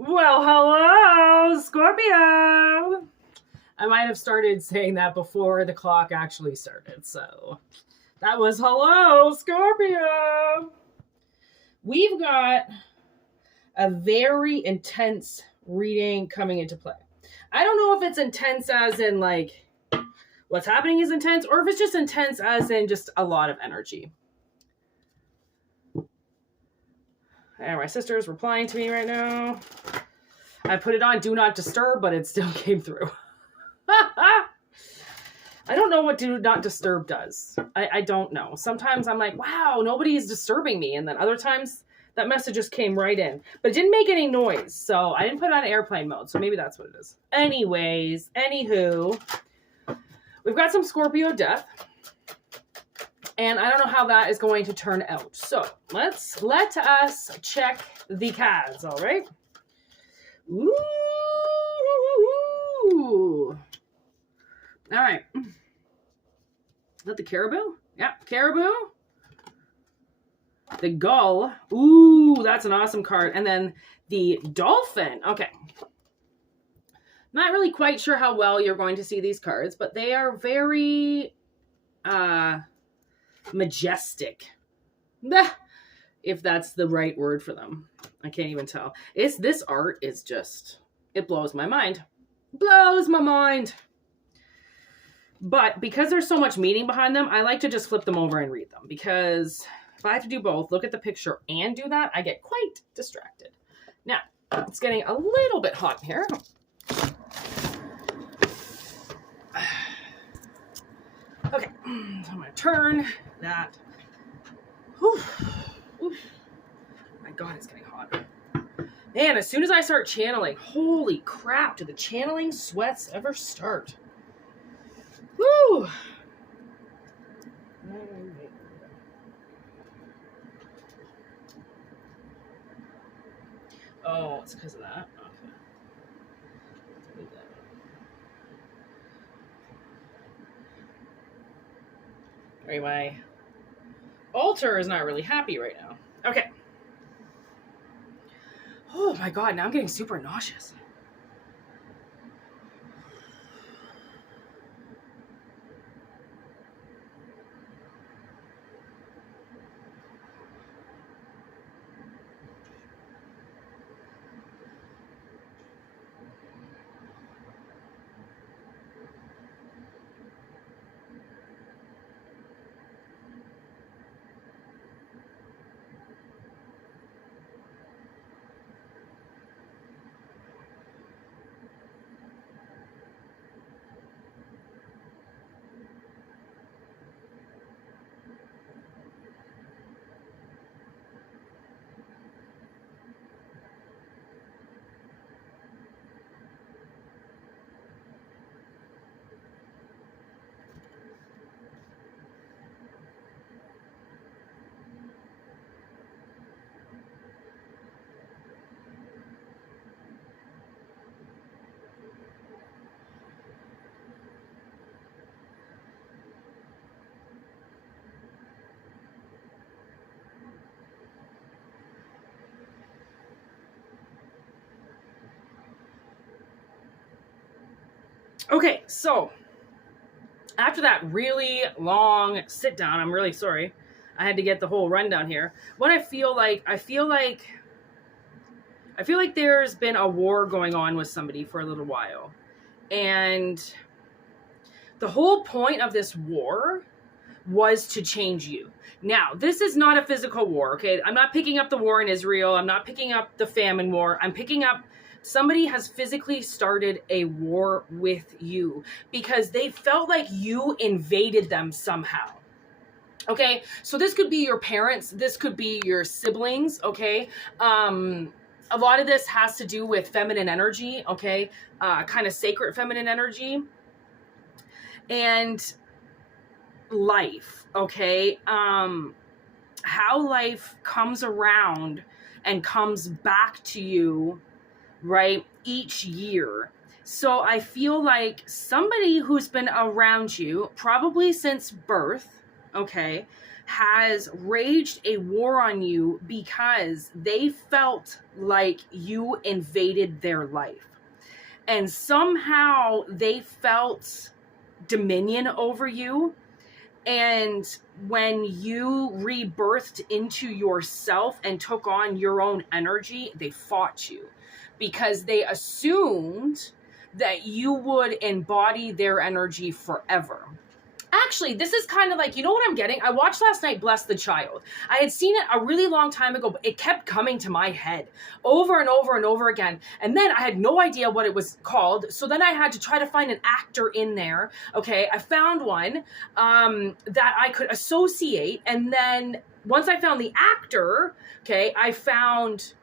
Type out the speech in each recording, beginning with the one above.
Well, hello, Scorpio. I might have started saying that before the clock actually started. So that was hello, Scorpio. We've got a very intense reading coming into play. I don't know if it's intense as in like what's happening is intense, or if it's just intense as in just a lot of energy. And my sister's replying to me right now. I put it on do not disturb, but it still came through. I don't know what do not disturb does. I don't know. Sometimes I'm like, wow, nobody is disturbing me. And then other times that message just came right in. But it didn't make any noise. So I didn't put it on airplane mode. So maybe that's what it is. Anyways, anywho, we've got some Scorpio death. And I don't know how that is going to turn out. So let us check the cards, all right? Ooh. All right. Is that the caribou? Yeah, caribou. The gull. Ooh, that's an awesome card. And then the dolphin. Okay. Not really quite sure how well you're going to see these cards, but they are very majestic. If that's the right word for them. I can't even tell. This art is just, it blows my mind. Blows my mind. But because there's so much meaning behind them, I like to just flip them over and read them. Because if I have to do both, look at the picture and do that, I get quite distracted. Now, it's getting a little bit hot here. Okay, so I'm going to turn that. Whew. Oof. My God, it's getting hot. Man, as soon as I start channeling, holy crap, do the channeling sweats ever start? Woo! Oh, it's because of that? Okay. Anyway, altar is not really happy right now. Okay. Oh my God, now I'm getting super nauseous. Okay, so after that really long sit down, I'm really sorry. I had to get the whole rundown here. What I feel like there's been a war going on with somebody for a little while. And the whole point of this war was to change you. Now, this is not a physical war, okay? I'm not picking up the war in Israel. I'm not picking up the famine war. I'm picking up somebody has physically started a war with you because they felt like you invaded them somehow. Okay, so this could be your parents. This could be your siblings, okay? A lot of this has to do with feminine energy, okay? Kind of sacred feminine energy. And life, okay? How life comes around and comes back to you, right, each year. So I feel like somebody who's been around you, probably since birth, okay, has raged a war on you because they felt like you invaded their life. And somehow they felt dominion over you. And when you rebirthed into yourself and took on your own energy, they fought you because they assumed that you would embody their energy forever. Actually, this is kind of like, you know what I'm getting? I watched last night, Bless the Child. I had seen it a really long time ago, but it kept coming to my head over and over and over again. And then I had no idea what it was called. So then I had to try to find an actor in there. Okay, I found one that I could associate. And then once I found the actor, okay, I found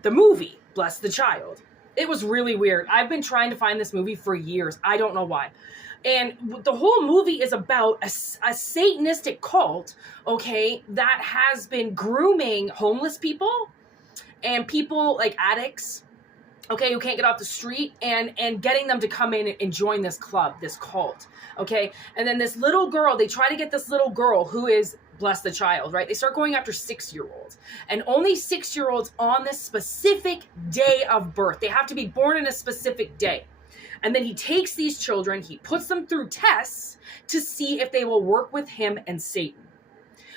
the movie, Bless the Child. It was really weird. I've been trying to find this movie for years. I don't know why. And the whole movie is about a Satanistic cult, okay, that has been grooming homeless people and people like addicts, okay, who can't get off the street, and getting them to come in and join this club, this cult, okay? And then this little girl, they try to get this little girl who is, Bless the Child, right? They start going after 6-year-olds. And only 6-year-olds on this specific day of birth. They have to be born in a specific day. And then he takes these children, he puts them through tests to see if they will work with him and Satan.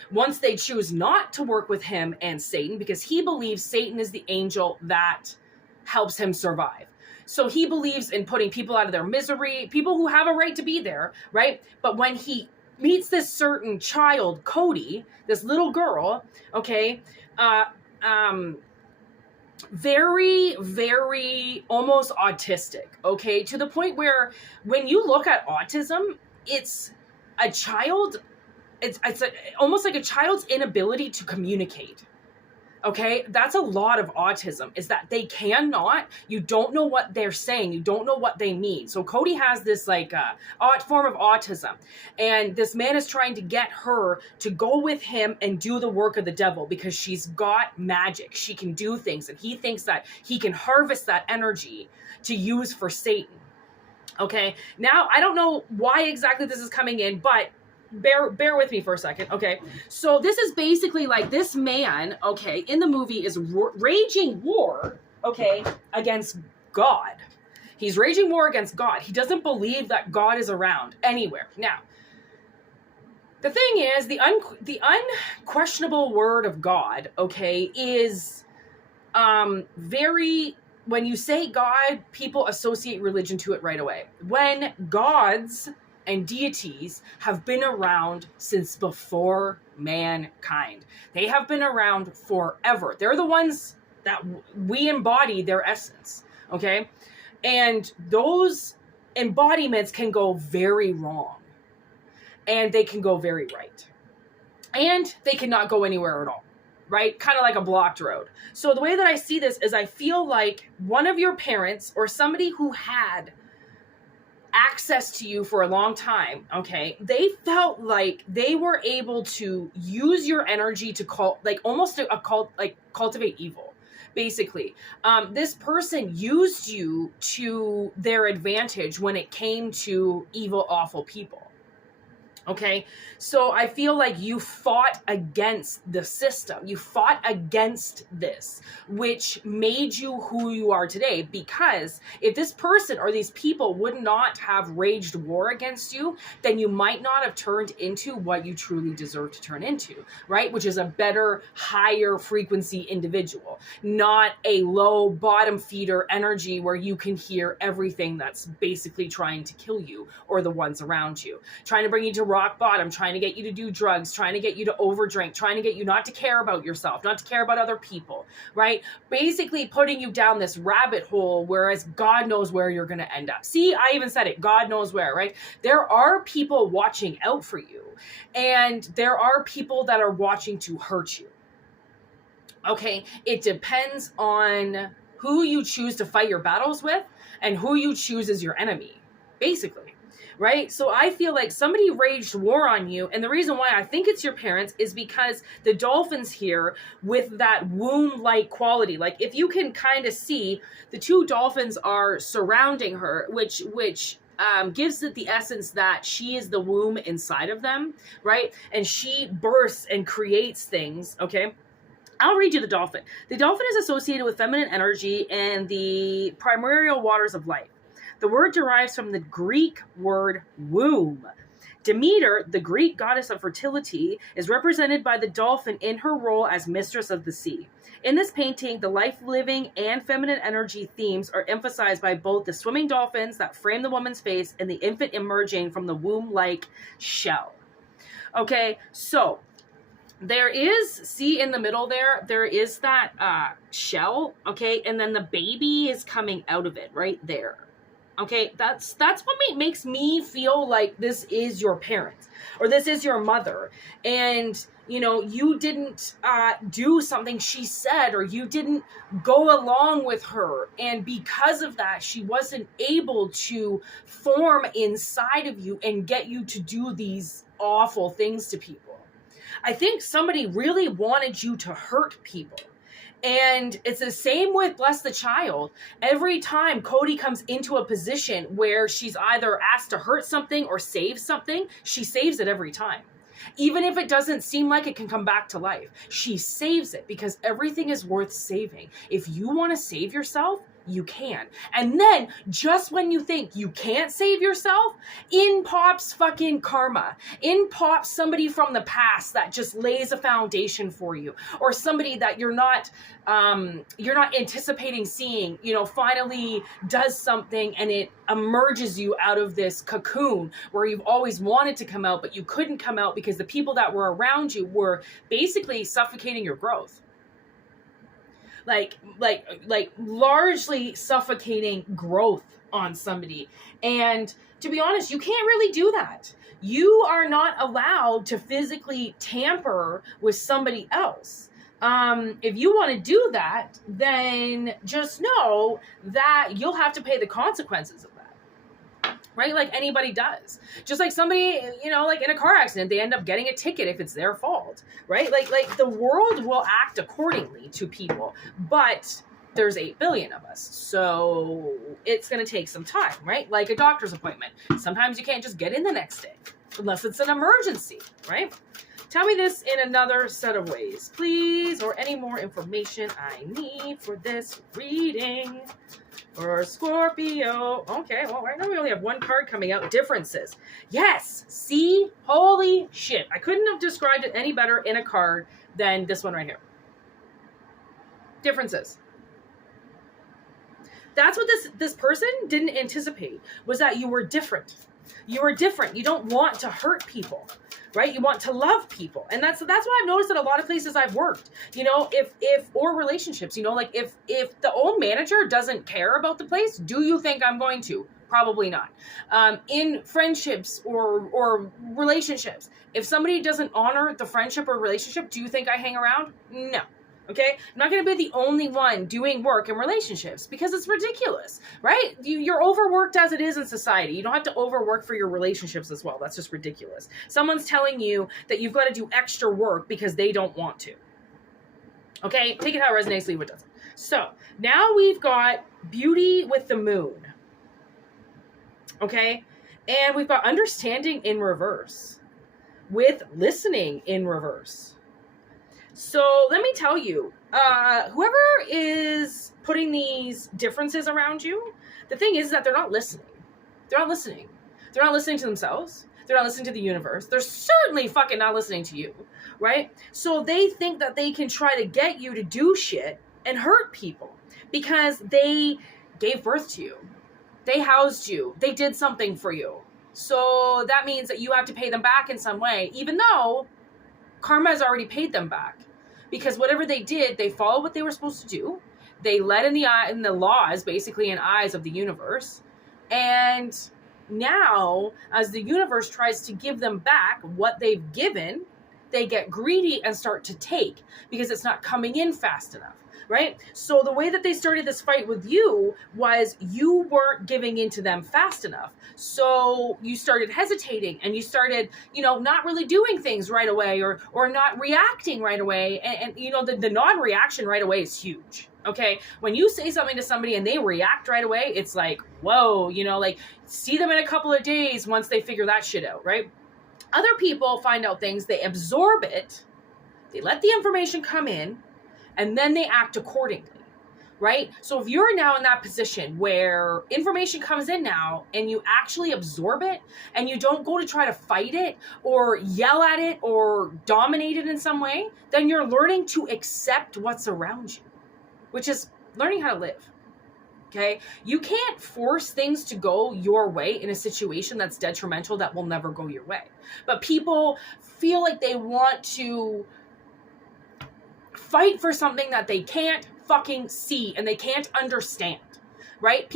Once they choose not to work with him and Satan, because he believes Satan is the angel that helps him survive. So he believes in putting people out of their misery, people who have a right to be there, right? But when he meets this certain child, Cody, this little girl, okay, very, very almost autistic, okay? To the point where when you look at autism, it's a child, it's almost like a child's inability to communicate, okay? That's a lot of autism, is that they cannot, you don't know what they're saying, you don't know what they mean. So Cody has this like form of autism, and this man is trying to get her to go with him and do the work of the devil because she's got magic, she can do things, and he thinks that he can harvest that energy to use for Satan. Okay, now I don't know why exactly this is coming in, but bear with me for a second, okay? So this is basically like this man, okay, in the movie is raging war, okay, against God. He's raging war against God. He doesn't believe that God is around anywhere. Now, the thing is, the unquestionable word of God, okay, is very, when you say God, people associate religion to it right away. When gods and deities have been around since before mankind. They have been around forever. They're the ones that we embody their essence, okay? And those embodiments can go very wrong, and they can go very right. And they cannot go anywhere at all, right? Kind of like a blocked road. So the way that I see this is I feel like one of your parents or somebody who had access to you for a long time, okay, they felt like they were able to use your energy to cultivate evil, basically. This person used you to their advantage when it came to evil, awful people. Okay, so I feel like you fought against the system. You fought against this, which made you who you are today. Because if this person or these people would not have waged war against you, then you might not have turned into what you truly deserve to turn into, right? Which is a better, higher frequency individual, not a low bottom feeder energy where you can hear everything that's basically trying to kill you or the ones around you, trying to bring you to rock bottom, trying to get you to do drugs, trying to get you to overdrink, trying to get you not to care about yourself, not to care about other people, right? Basically putting you down this rabbit hole, whereas God knows where you're going to end up. See, I even said it, God knows where, right? There are people watching out for you, and there are people that are watching to hurt you. Okay, it depends on who you choose to fight your battles with and who you choose as your enemy, basically. Right? So I feel like somebody waged war on you. And the reason why I think it's your parents is because the dolphins here with that womb-like quality. Like if you can kind of see, the two dolphins are surrounding her, which gives it the essence that she is the womb inside of them, right? And she births and creates things, okay? I'll read you the dolphin. The dolphin is associated with feminine energy and the primordial waters of life. The word derives from the Greek word womb. Demeter, the Greek goddess of fertility, is represented by the dolphin in her role as mistress of the sea. In this painting, the life-living and feminine energy themes are emphasized by both the swimming dolphins that frame the woman's face and the infant emerging from the womb-like shell. Okay, so there is, see in the middle there is that shell, okay, and then the baby is coming out of it right there. Okay, that's what makes me feel like this is your parent or this is your mother, and you know, you didn't do something she said, or you didn't go along with her, and because of that she wasn't able to form inside of you and get you to do these awful things to people. I think somebody really wanted you to hurt people. And it's the same with Bless the Child. Every time Cody comes into a position where she's either asked to hurt something or save something, she saves it every time. Even if it doesn't seem like it can come back to life, she saves it because everything is worth saving. If you want to save yourself, you can. And then just when you think you can't save yourself, in pops fucking karma. In pops somebody from the past that just lays a foundation for you, or somebody that you're not anticipating seeing, you know, finally does something and it emerges you out of this cocoon where you've always wanted to come out, but you couldn't come out because the people that were around you were basically suffocating your growth. Like largely suffocating growth on somebody. And to be honest, you can't really do that. You are not allowed to physically tamper with somebody else. If you want to do that, then just know that you'll have to pay the consequences of that. Right? Like anybody does. Just like somebody, you know, like in a car accident, they end up getting a ticket if it's their fault, right? Like the world will act accordingly to people, but there's 8 billion of us. So it's going to take some time, right? Like a doctor's appointment. Sometimes you can't just get in the next day unless it's an emergency, right? Tell me this in another set of ways, please, or any more information I need for this reading. Or Scorpio. Okay, well, right now we only have one card coming out. Differences. Yes. See? Holy shit. I couldn't have described it any better in a card than this one right here. Differences. That's what this person didn't anticipate, was that you were different. You were different. You don't want to hurt people, right? You want to love people. And that's why I've noticed that a lot of places I've worked, you know, or relationships, you know, like if the old manager doesn't care about the place, do you think I'm going to? Probably not. In friendships or relationships, if somebody doesn't honor the friendship or relationship, do you think I hang around? No. Okay, I'm not going to be the only one doing work in relationships because it's ridiculous, right? You're overworked as it is in society. You don't have to overwork for your relationships as well. That's just ridiculous. Someone's telling you that you've got to do extra work because they don't want to. Okay, take it how it resonates, leave it doesn't. So now we've got beauty with the moon. Okay, and we've got understanding in reverse with listening in reverse. So let me tell you, whoever is putting these differences around you, the thing is that they're not listening. They're not listening. They're not listening to themselves. They're not listening to the universe. They're certainly fucking not listening to you, right? So they think that they can try to get you to do shit and hurt people because they gave birth to you. They housed you. They did something for you. So that means that you have to pay them back in some way, even though karma has already paid them back. Because whatever they did, they followed what they were supposed to do. They led in the laws, basically in eyes of the universe. And now, as the universe tries to give them back what they've given, they get greedy and start to take because it's not coming in fast enough, right? So the way that they started this fight with you was you weren't giving in to them fast enough. So you started hesitating and you started, you know, not really doing things right away or not reacting right away. And you know, the non-reaction right away is huge. Okay, when you say something to somebody and they react right away, it's like, whoa, you know, like see them in a couple of days once they figure that shit out, right? Other people find out things, they absorb it, they let the information come in, and then they act accordingly, right? So if you're now in that position where information comes in now and you actually absorb it and you don't go to try to fight it or yell at it or dominate it in some way, then you're learning to accept what's around you, which is learning how to live. Okay? You can't force things to go your way in a situation that's detrimental that will never go your way. But people feel like they want to fight for something that they can't fucking see and they can't understand, right?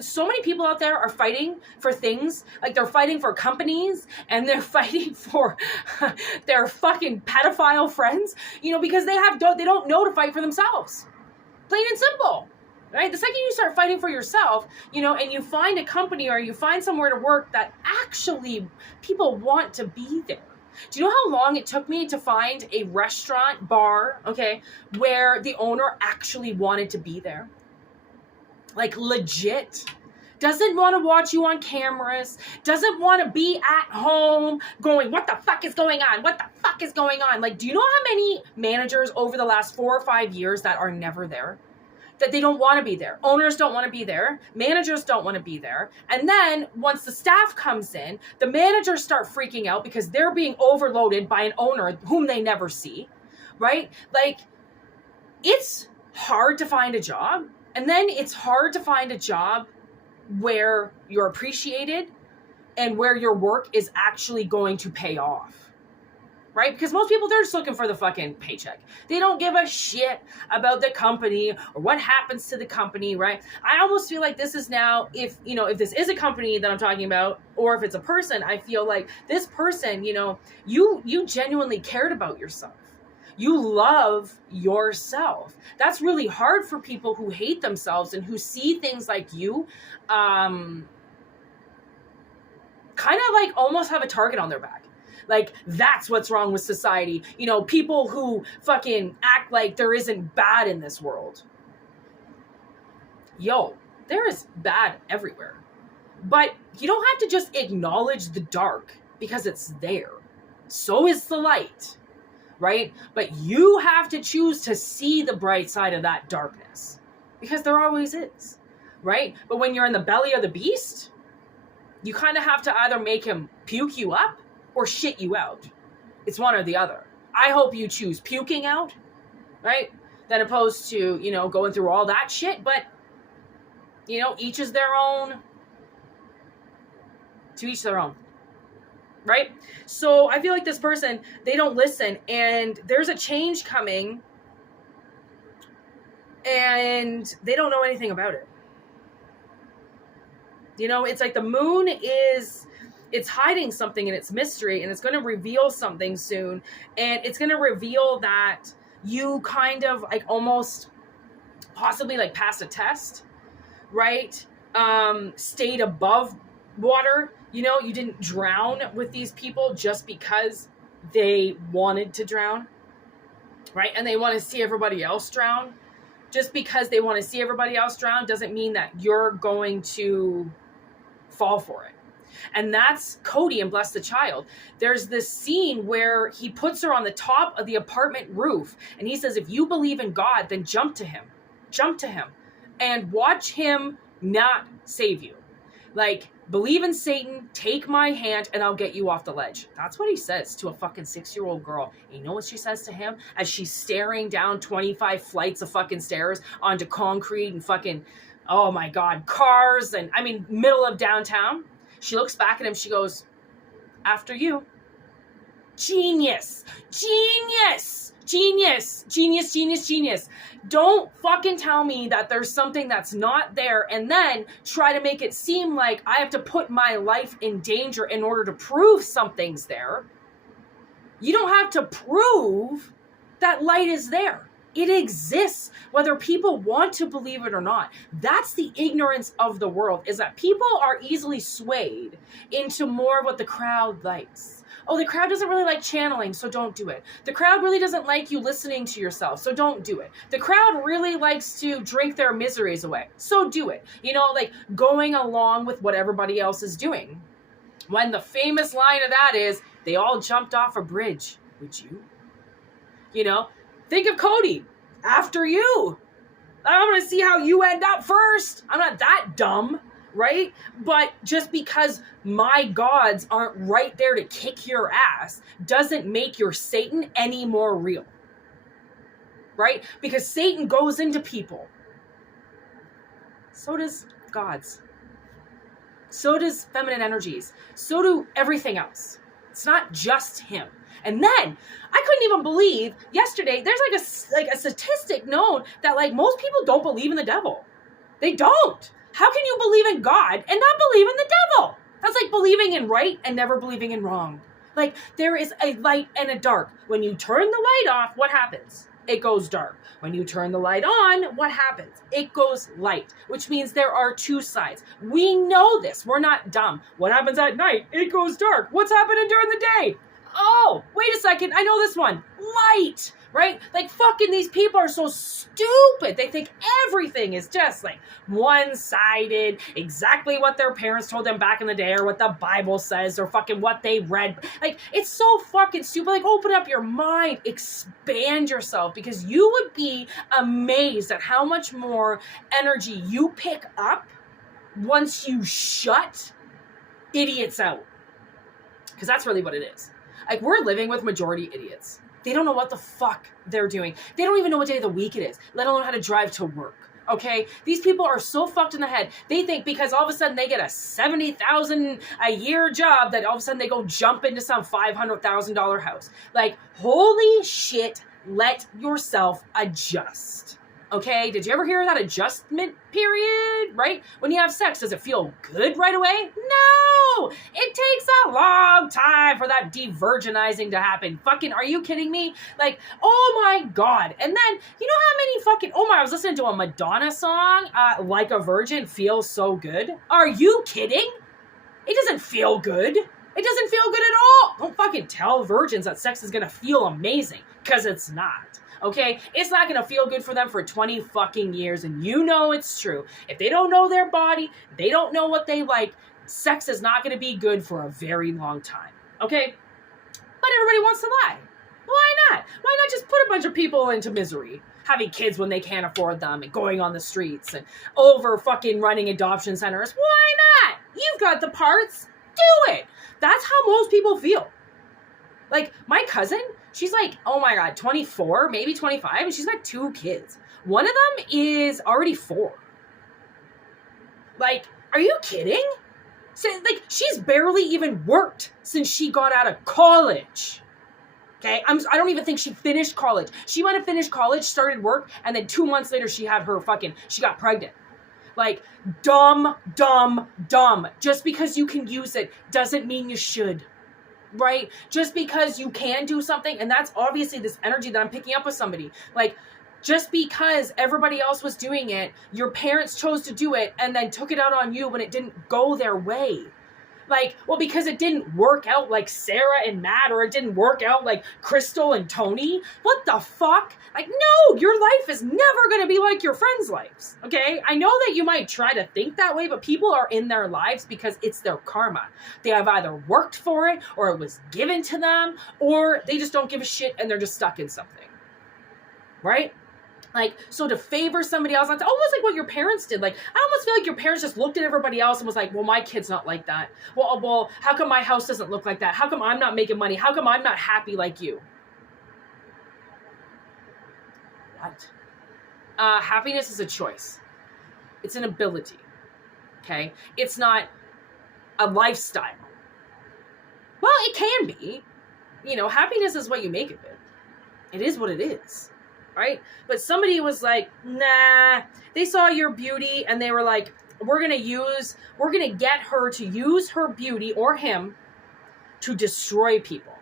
So many people out there are fighting for things, like they're fighting for companies and they're fighting for their fucking pedophile friends, you know, because they don't know to fight for themselves. Plain and simple, right? The second you start fighting for yourself, you know, and you find a company or you find somewhere to work that actually people want to be there. Do you know how long it took me to find a restaurant, bar, okay, where the owner actually wanted to be there? Like legit. Doesn't want to watch you on cameras. Doesn't want to be at home going, what the fuck is going on? What the fuck is going on? Like, do you know how many managers over the last 4 or 5 years that are never there? That they don't want to be there. Owners don't want to be there. Managers don't want to be there. And then once the staff comes in, the managers start freaking out because they're being overloaded by an owner whom they never see, right? Like, it's hard to find a job. And then it's hard to find a job where you're appreciated and where your work is actually going to pay off. Right? Because most people, they're just looking for the fucking paycheck. They don't give a shit about the company or what happens to the company, right? I almost feel like this is now, if this is a company that I'm talking about, or if it's a person, I feel like this person, you genuinely cared about yourself. You love yourself. That's really hard for people who hate themselves and who see things like you, kind of like almost have a target on their back. Like, that's what's wrong with society. People who fucking act like there isn't bad in this world. Yo, there is bad everywhere. But you don't have to just acknowledge the dark because it's there. So is the light, right? But you have to choose to see the bright side of that darkness because there always is, right? But when you're in the belly of the beast, you kind of have to either make him puke you up or shit you out. It's one or the other. I hope you choose puking out, right? Than opposed to, going through all that shit. But, each is their own. To each their own. Right? So I feel like this person, they don't listen. And there's a change coming. And they don't know anything about it. It's like the moon it's hiding something in its mystery, and it's going to reveal something soon. And it's going to reveal that you kind of like almost possibly like passed a test, right? Stayed above water. You didn't drown with these people just because they wanted to drown, right? And they want to see everybody else drown. Just because they want to see everybody else drown doesn't mean that you're going to fall for it. And that's Cody in Bless the Child. There's this scene where he puts her on the top of the apartment roof and he says, if you believe in God, then jump to him and watch him not save you. Like, believe in Satan, take my hand, and I'll get you off the ledge. That's what he says to a fucking 6-year-old girl. And you know what she says to him as she's staring down 25 flights of fucking stairs onto concrete and fucking, oh my God, cars and middle of downtown. She looks back at him. She goes, after you. Genius. Genius. Genius. Genius, genius, genius. Don't fucking tell me that there's something that's not there and then try to make it seem like I have to put my life in danger in order to prove something's there. You don't have to prove that light is there. It exists, whether people want to believe it or not. That's the ignorance of the world, is that people are easily swayed into more of what the crowd likes, Oh, the crowd doesn't really like channeling, so don't do it. The crowd really doesn't like you listening to yourself, so don't do it. The crowd really likes to drink their miseries away, so do it. You know, like going along with what everybody else is doing. When the famous line of that is, they all jumped off a bridge. Would you? You know, think of Cody. After you. I'm going to see how you end up first. I'm not that dumb, right? But just because my gods aren't right there to kick your ass doesn't make your Satan any more real, right? Because Satan goes into people. So does gods. So does feminine energies. So do everything else. It's not just him. And then I couldn't even believe yesterday, there's like a statistic known that like most people don't believe in the devil. They don't. How can you believe in God and not believe in the devil? That's like believing in right and never believing in wrong. Like there is a light and a dark. When you turn the light off, what happens? It goes dark. When you turn the light on, what happens? It goes light, which means there are two sides. We know this. We're not dumb. What happens at night? It goes dark. What's happening during the day? Oh, wait a second. I know this one. Light, right? Like fucking these people are so stupid. They think everything is just like one-sided, exactly what their parents told them back in the day or what the Bible says or fucking what they read. Like it's so fucking stupid. Like open up your mind, expand yourself, because you would be amazed at how much more energy you pick up once you shut idiots out. Because that's really what it is. Like, we're living with majority idiots. They don't know what the fuck they're doing. They don't even know what day of the week it is, let alone how to drive to work, okay? These people are so fucked in the head. They think because all of a sudden they get a $70,000 a year job that all of a sudden they go jump into some $500,000 house. Like, holy shit, let yourself adjust. Okay, did you ever hear that adjustment period, right? When you have sex, does it feel good right away? No! It takes a long time for that de-virginizing to happen. Fucking, are you kidding me? Like, oh my God. And then, you know how many fucking, oh my, I was listening to a Madonna song, Like a Virgin, Feels So Good. Are you kidding? It doesn't feel good. It doesn't feel good at all. Don't fucking tell virgins that sex is gonna feel amazing, because it's not. Okay, it's not going to feel good for them for 20 fucking years, and you know it's true. If they don't know their body, they don't know what they like, sex is not going to be good for a very long time. Okay? But everybody wants to lie. Why not? Why not just put a bunch of people into misery? Having kids when they can't afford them and going on the streets and over fucking running adoption centers. Why not? You've got the parts. Do it. That's how most people feel. Like, my cousin, she's like, oh my God, 24, maybe 25, and she's got 2 kids. One of them is already 4. Like, are you kidding? So, like, she's barely even worked since she got out of college. Okay, I don't even think she finished college. She might have finished college, started work, and then 2 months later she got pregnant. Like, dumb. Just because you can use it doesn't mean you should. Right? Just because you can do something, and that's obviously this energy that I'm picking up with somebody. Like, just because everybody else was doing it, your parents chose to do it and then took it out on you when it didn't go their way. Like, well, because it didn't work out like Sarah and Matt, or it didn't work out like Crystal and Tony. What the fuck? Like, no, your life is never going to be like your friends' lives, okay? I know that you might try to think that way, but people are in their lives because it's their karma. They have either worked for it, or it was given to them, or they just don't give a shit and they're just stuck in something, right? Like, so to favor somebody else, that's almost like what your parents did. Like, I almost feel like your parents just looked at everybody else and was like, well, my kid's not like that. Well, how come my house doesn't look like that? How come I'm not making money? How come I'm not happy like you? What? Happiness is a choice. It's an ability. Okay? It's not a lifestyle. Well, it can be. You know, happiness is what you make of it. It is what it is. Right? But somebody was like, nah, they saw your beauty and they were like, we're going to get her to use her beauty, or him, to destroy people.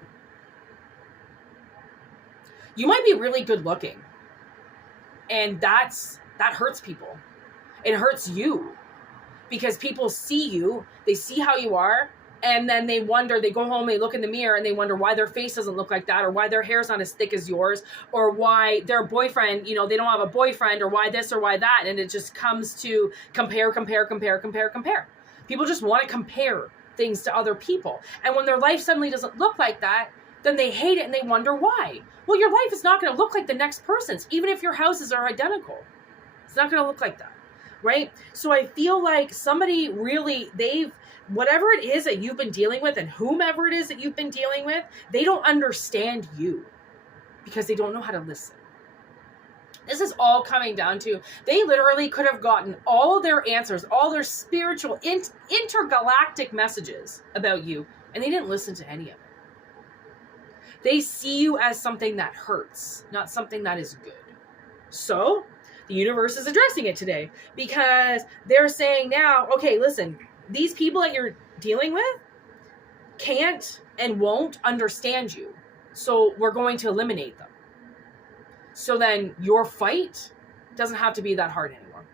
You might be really good looking, and that hurts people. It hurts you because people see you, they see how you are, And then they wonder, they go home, they look in the mirror and they wonder why their face doesn't look like that, or why their hair's not as thick as yours, or why their boyfriend, you know, they don't have a boyfriend, or why this or why that. And it just comes to compare. People just want to compare things to other people. And when their life suddenly doesn't look like that, then they hate it and they wonder why. Well, your life is not going to look like the next person's, even if your houses are identical. It's not going to look like that, right? So I feel like somebody really, whatever it is that you've been dealing with and whomever it is that you've been dealing with, they don't understand you because they don't know how to listen. This is all coming down to, they literally could have gotten all their answers, all their spiritual, intergalactic messages about you, and they didn't listen to any of it. They see you as something that hurts, not something that is good. So the universe is addressing it today because they're saying now, okay, listen, these people that you're dealing with can't and won't understand you. So we're going to eliminate them. So then your fight doesn't have to be that hard anymore.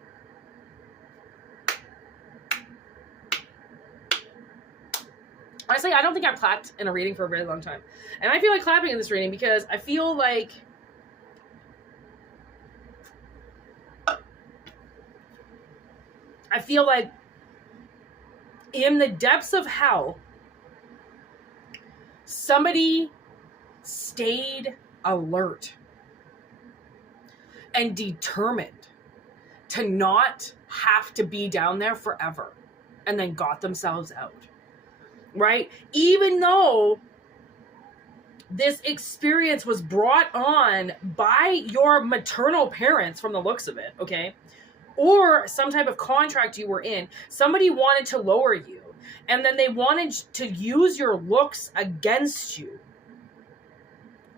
Honestly, I don't think I've clapped in a reading for a very long time. And I feel like clapping in this reading because I feel like in the depths of hell, somebody stayed alert and determined to not have to be down there forever, and then got themselves out, right? Even though this experience was brought on by your maternal parents from the looks of it, okay? Or some type of contract you were in, somebody wanted to lower you, and then they wanted to use your looks against you,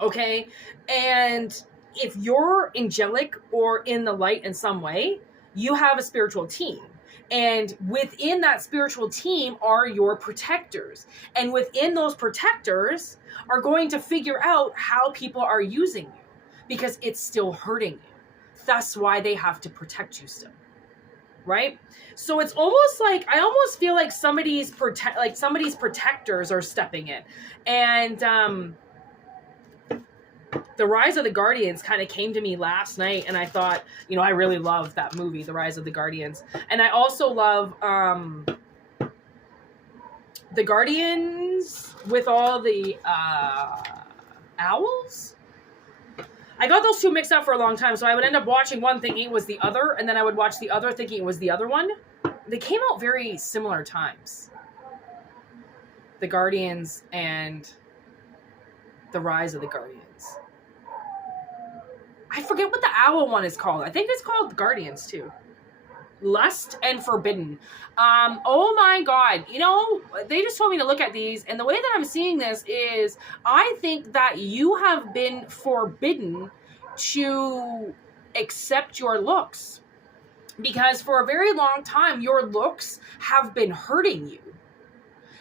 okay? And if you're angelic or in the light in some way, you have a spiritual team. And within that spiritual team are your protectors. And within those protectors are going to figure out how people are using you because it's still hurting you. That's why they have to protect you still. Right? So it's almost like, I almost feel like somebody's protectors are stepping in. And The Rise of the Guardians kind of came to me last night, and I thought, you know, I really love that movie, The Rise of the Guardians. And I also love the Guardians with all the owls. I got those two mixed up for a long time, so I would end up watching one thinking it was the other, and then I would watch the other thinking it was the other one. They came out very similar times. The Guardians and The Rise of the Guardians. I forget what the owl one is called. I think it's called Guardians too. Lust and Forbidden. Oh my God. You know, they just told me to look at these, and the way that I'm seeing this is I think that you have been forbidden to accept your looks. Because for a very long time, your looks have been hurting you.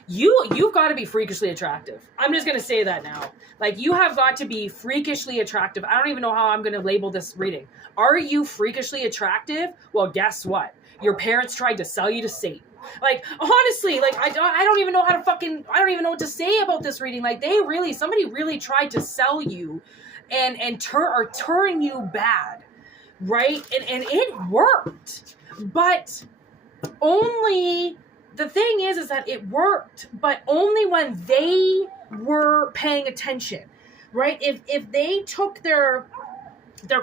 You've got to be freakishly attractive. I'm just going to say that now. Like, you have got to be freakishly attractive. I don't even know how I'm going to label this reading. Are you freakishly attractive? Well, guess what? Your parents tried to sell you to Satan. Like, honestly, like, I don't even know how to I don't even know what to say about this reading. Like, somebody really tried to sell you and turn you bad, right? And it worked. But the thing is that it worked, but only when they were paying attention, right? If they took their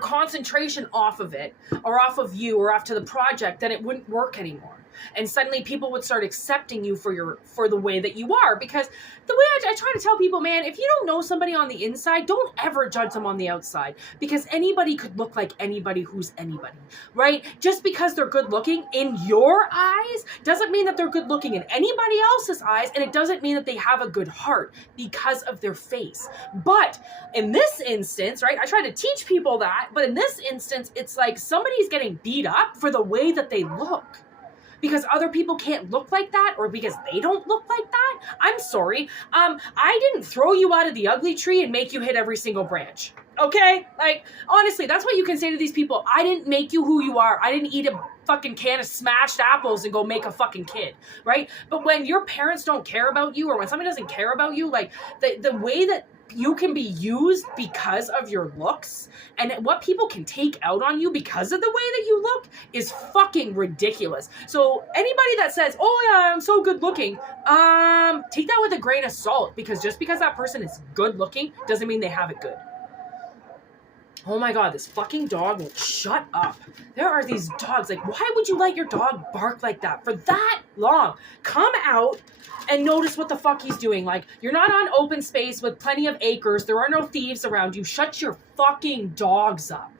concentration off of it, or off of you, or off to the project, then it wouldn't work anymore. And suddenly people would start accepting you for the way that you are. Because the way I try to tell people, man, if you don't know somebody on the inside, don't ever judge them on the outside. Because anybody could look like anybody who's anybody, right? Just because they're good looking in your eyes doesn't mean that they're good looking in anybody else's eyes. And it doesn't mean that they have a good heart because of their face. But in this instance, right, I try to teach people that. But in this instance, it's like somebody's getting beat up for the way that they look. because other people can't look like that or because they don't look like that? I'm sorry. I didn't throw you out of the ugly tree and make you hit every single branch. Okay? Like, honestly, that's what you can say to these people. I didn't make you who you are. I didn't eat a fucking can of smashed apples and go make a fucking kid, right? But when your parents don't care about you or when somebody doesn't care about you, like, the way that you can be used because of your looks and what people can take out on you because of the way that you look is fucking ridiculous. So anybody that says, oh yeah, I'm so good looking, take that with a grain of salt, because just because that person is good looking doesn't mean they have it good. Oh my God, this fucking dog will shut up. There are these dogs, like, why would you let your dog bark like that for that long? Come out and notice what the fuck he's doing. Like, you're not on open space with plenty of acres. There are no thieves around you. Shut your fucking dogs up.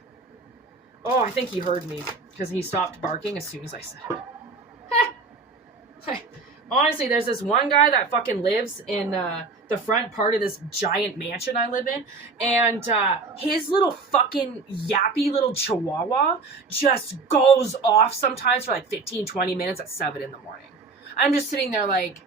Oh, I think he heard me because he stopped barking as soon as I said it. Honestly, there's this one guy that fucking lives in the front part of this giant mansion I live in, and his little fucking yappy little chihuahua just goes off sometimes for like 15, 20 minutes at 7 in the morning. I'm just sitting there like,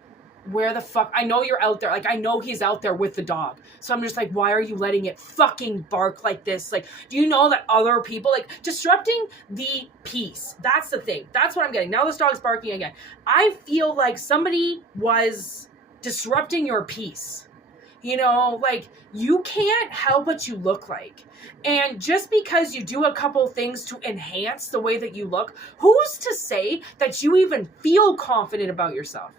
where the fuck? I know you're out there. Like, I know he's out there with the dog. So I'm just like, why are you letting it fucking bark like this? Like, do you know that other people, like, disrupting the peace? That's the thing. That's what I'm getting. Now this dog's barking again. I feel like somebody was disrupting your peace. You know, like, you can't help what you look like. And just because you do a couple things to enhance the way that you look, who's to say that you even feel confident about yourself?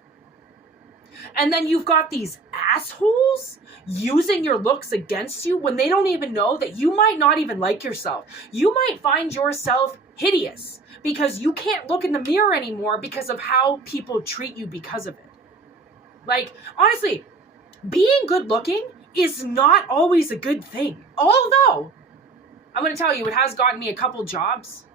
And then you've got these assholes using your looks against you when they don't even know that you might not even like yourself. You might find yourself hideous because you can't look in the mirror anymore because of how people treat you because of it. Like, honestly, being good looking is not always a good thing. Although, I'm going to tell you, it has gotten me a couple jobs.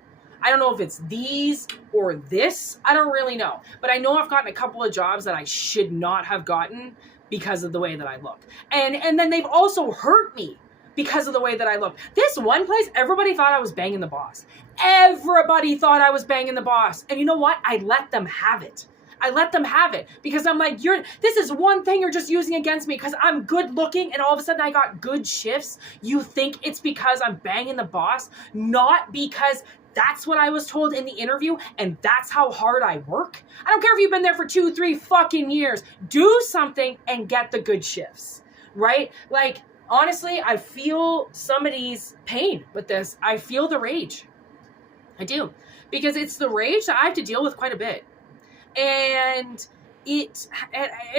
I don't know if it's these or this. I don't really know. But I know I've gotten a couple of jobs that I should not have gotten because of the way that I look. And then they've also hurt me because of the way that I look. This one place, everybody thought I was banging the boss. Everybody thought I was banging the boss. And you know what? I let them have it. I let them have it because I'm like, this is one thing you're just using against me because I'm good looking and all of a sudden I got good shifts. You think it's because I'm banging the boss, not because that's what I was told in the interview and that's how hard I work. I don't care if you've been there for 2, 3 fucking years. Do something and get the good shifts, right? Like, honestly, I feel somebody's pain with this. I feel the rage. I do. Because it's the rage that I have to deal with quite a bit. And it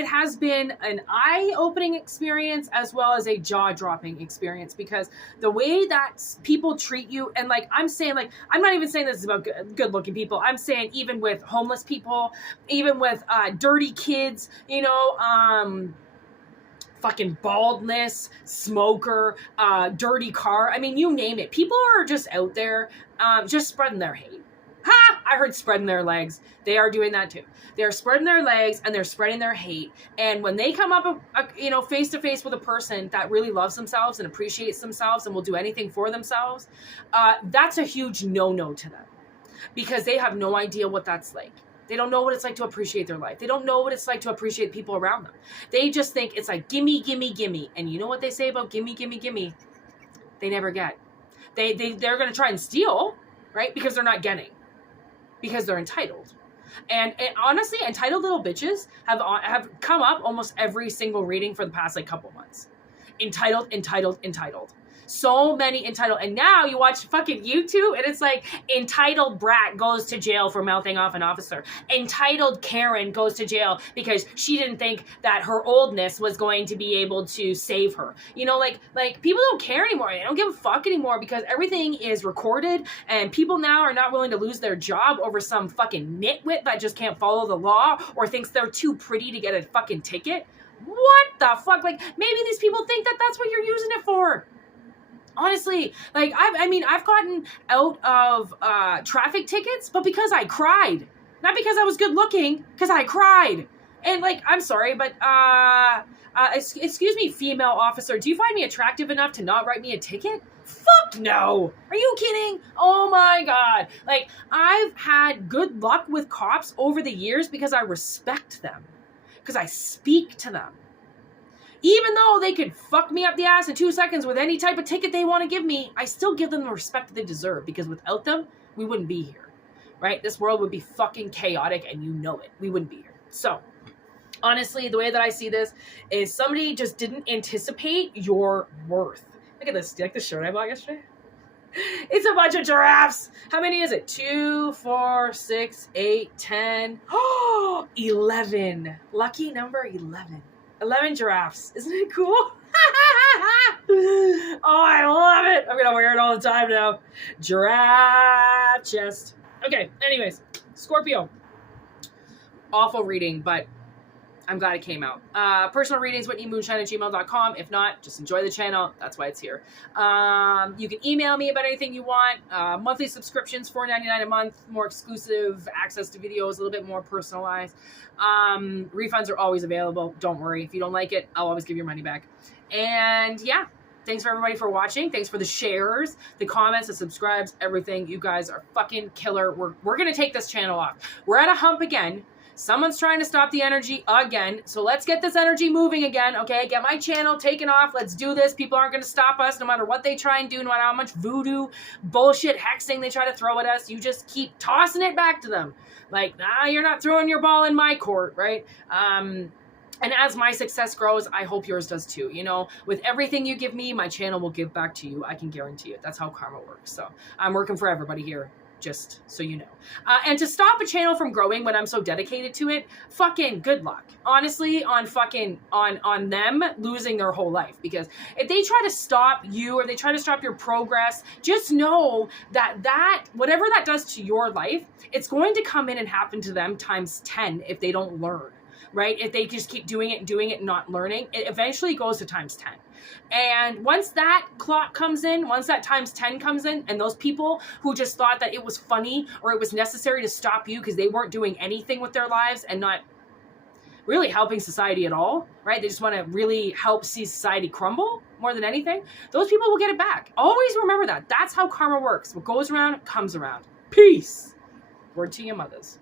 has been an eye-opening experience as well as a jaw-dropping experience because the way that people treat you, and like I'm saying, like I'm not even saying this is about good-looking people. I'm saying even with homeless people, even with dirty kids, you know, fucking baldness, smoker, dirty car. I mean, you name it. People are just out there just spreading their hate. Ha! I heard spreading their legs. They are doing that too. They're spreading their legs and they're spreading their hate. And when they come up, face to face with a person that really loves themselves and appreciates themselves and will do anything for themselves, that's a huge no-no to them because they have no idea what that's like. They don't know what it's like to appreciate their life. They don't know what it's like to appreciate people around them. They just think it's like, gimme, gimme, gimme. And you know what they say about gimme, gimme, gimme? They never get. They're going to try and steal, right? Because they're not getting. Because they're entitled. And honestly, entitled little bitches have come up almost every single reading for the past like couple months. Entitled, entitled, entitled. So many entitled. And now you watch fucking YouTube and it's like entitled brat goes to jail for mouthing off an officer. Entitled Karen goes to jail because she didn't think that her oldness was going to be able to save her. You know, like people don't care anymore. They don't give a fuck anymore because everything is recorded and people now are not willing to lose their job over some fucking nitwit that just can't follow the law or thinks they're too pretty to get a fucking ticket. What the fuck? Like, maybe these people think that that's what you're using it for. Honestly, like, I've gotten out of traffic tickets, but because I cried. Not because I was good looking, because I cried. And, like, I'm sorry, but, excuse me, female officer, do you find me attractive enough to not write me a ticket? Fuck no. Are you kidding? Oh my God. Like, I've had good luck with cops over the years because I respect them. Because I speak to them. Even though they could fuck me up the ass in 2 seconds with any type of ticket they want to give me, I still give them the respect that they deserve, because without them, we wouldn't be here, right? This world would be fucking chaotic, and you know it. We wouldn't be here. So, honestly, the way that I see this is somebody just didn't anticipate your worth. Look at this. Do you like the shirt I bought yesterday? It's a bunch of giraffes. How many is it? 2, 4, 6, 8, 10. Oh, 11. Lucky number 11. 11 giraffes. Isn't it cool? Oh, I love it. I'm going to wear it all the time now. Giraffe chest. Okay, anyways. Scorpio. Awful reading, but I'm glad it came out. Personal readings, whitneymoonshine@gmail.com. If not, just enjoy the channel. That's why it's here. You can email me about anything you want. Monthly subscriptions, $4.99 a month. More exclusive access to videos, a little bit more personalized. Refunds are always available. Don't worry. If you don't like it, I'll always give your money back. And yeah, thanks for everybody for watching. Thanks for the shares, the comments, the subscribes, everything. You guys are fucking killer. We're going to take this channel off. We're at a hump again. Someone's trying to stop the energy again. So let's get this energy moving again, okay? Get my channel taken off. Let's do this. People aren't going to stop us no matter what they try and do, no matter how much voodoo, bullshit, hexing they try to throw at us. You just keep tossing it back to them. Like, you're not throwing your ball in my court, right? And as my success grows, I hope yours does too. You know, with everything you give me, my channel will give back to you. I can guarantee it. That's how karma works. So I'm working for everybody here, just so you know. And to stop a channel from growing when I'm so dedicated to it, fucking good luck. Honestly, on them losing their whole life. Because if they try to stop you or they try to stop your progress, just know that whatever that does to your life, it's going to come in and happen to them times 10 if they don't learn. Right? If they just keep doing it and not learning, it eventually goes to times 10. And once that clock comes in, once that times 10 comes in, and those people who just thought that it was funny or it was necessary to stop you because they weren't doing anything with their lives and not really helping society at all, right? They just want to really help see society crumble more than anything. Those people will get it back. Always remember that. That's how karma works. What goes around comes around. Peace. Word to your mothers.